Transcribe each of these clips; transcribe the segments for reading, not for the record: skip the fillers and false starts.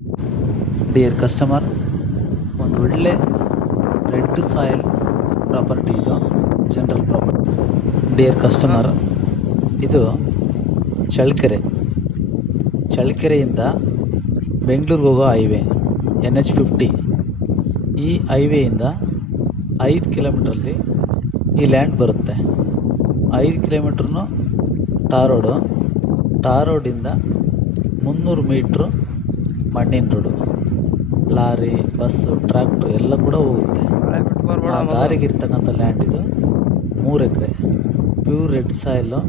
Dear customer, ಒಂದು ಒಳ್ಳೆ red soil property ಇದು, ಜನರಲ್ ಪ್ರಾಪರ್ಟಿ. ಡಿಯರ್ ಕಸ್ಟಮರ್, ಇದು ಚಳ್ಳಕೆರೆಯಿಂದ ಬೆಂಗಳೂರಿಗೆ ಹೋಗೋ ಹೈವೇ NH50. ಈ ಹೈವೇಯಿಂದ 5 ಕಿಲೋಮೀಟ್ರಲ್ಲಿ ಈ ಲ್ಯಾಂಡ್ ಬರುತ್ತೆ. 5 ಕಿಲೋಮೀಟ್ರೂ ಟಾರ್ ರೋಡಿಂದ 300 ಮೀಟ್ರು ಮಣ್ಣಿನ ರೋಡು. ಲಾರಿ, ಬಸ್ಸು, ಟ್ರ್ಯಾಕ್ಟ್ರು ಎಲ್ಲ ಕೂಡ ಹೋಗುತ್ತೆ. ಆ ದಾರಿಗಿರ್ತಕ್ಕಂಥ ಲ್ಯಾಂಡ್ ಇದು 3 ಎಕರೆ pure red soil,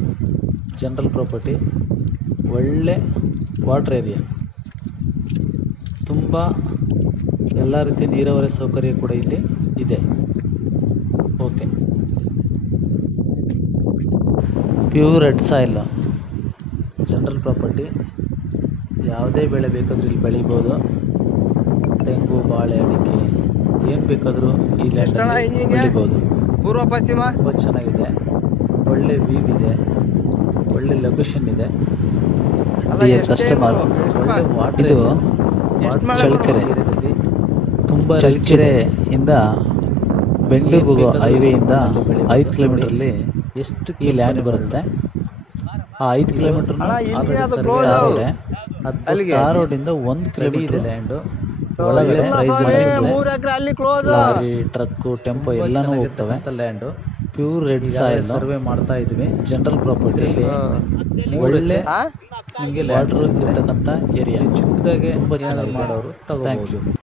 general property, ಒಳ್ಳೆ ವಾಟರ್ ಏರಿಯಾ, ತುಂಬ ಎಲ್ಲ ರೀತಿ ನೀರಾವರಿ ಸೌಕರ್ಯ ಕೂಡ ಇಲ್ಲಿ ಇದೆ. Okay, pure red soil, general property, ಯಾವುದೇ ಬೆಳೆ ಬೇಕಾದರೂ ಇಲ್ಲಿ ಬೆಳಿಬೋದು. ತೆಂಗು, ಬಾಳೆ, ಅಡಿಕೆ ಏನು ಬೇಕಾದರೂ ಈ ಲ್ಯಾಂಡಲ್ಲಿ ಬೆಳಿಬೋದು. ಪೂರ್ವ ಪಶ್ಚಿಮ ತುಂಬ ಚೆನ್ನಾಗಿದೆ, ಒಳ್ಳೆ ವ್ಯೂ ಇದೆ, ಒಳ್ಳೆ ಲೊಕೇಶನ್ ಇದೆ. ಡಿಯರ್ ಕಸ್ಟಮರ್, ಒಳ್ಳೆ ವಾಟರ್, ಇದು ಚಳ್ಳಕೆರೆ, ತುಂಬ ಚಳ್ಳಕೆರೆಯಿಂದ ಬೆಂಗಳೂರಿಗೆ ಹೋಗೋ ಹೈವೇಯಿಂದ 5 ಕಿಲೋಮೀಟ್ರಲ್ಲಿ ಎಷ್ಟು ಈ ಲ್ಯಾಂಡ್ ಬರುತ್ತೆ. ಆ 5 ಕಿಲೋಮೀಟರ್ ರೋಡಿಂದ 1 ಕಿಲೋಮೀಟರ್ ಲ್ಯಾಂಡು ಒಳಗಡೆ ಲಾರಿ, ಟ್ರಕ್ಕು, ಟೆಂಪೋ ಎಲ್ಲಾನು ಹೋಗ್ತವೆ. Land pure red soil survey ಮಾಡ್ತಾ ಇದ್ವಿ. ಜನರಲ್ ಪ್ರಾಪರ್ಟಿಯಲ್ಲಿ ಒಳ್ಳೆ ನಿಮಗೆ ವಾಟರ್ ಇರ್ತಕ್ಕಂಥ ಏರಿಯಾ, ಚಿಕ್ಕದಾಗೆ ತುಂಬ ಚೆನ್ನಾಗಿ ಮಾಡೋರು. Thank you.